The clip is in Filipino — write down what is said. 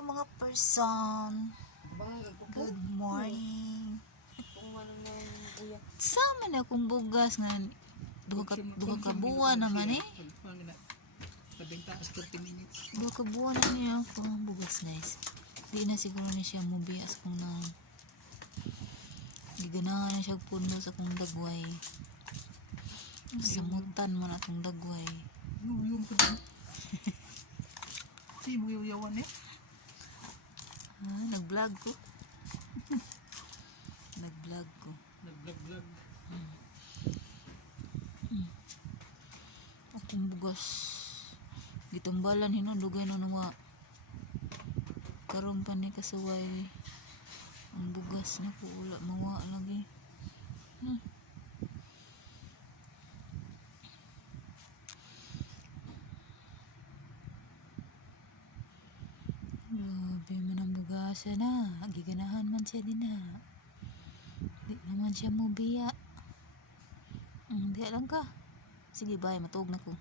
Hello mga person. Good morning. Sama na akong bugas nga duha ka buwan naman eh. Duha ka buwan na niya ako bugas guys. Di na siguro ni siya mubias kung na giganahan na siya puno sa akong dagway. Samutan man atong dagway. Yung ko din. Si mo yawan eh. Nag-vlog ko. Nag-vlog ko. Nag-vlog. Akong bugas. Gitambalan hinudugay na nawa. Karong pa ni kasaway. Ang bugas na ko ula mawa lagi. Grabe man ang bugasa na. Giganahan man siya din na. Di naman siya mubiya. Di lang ka. Sige bye, matog na ko.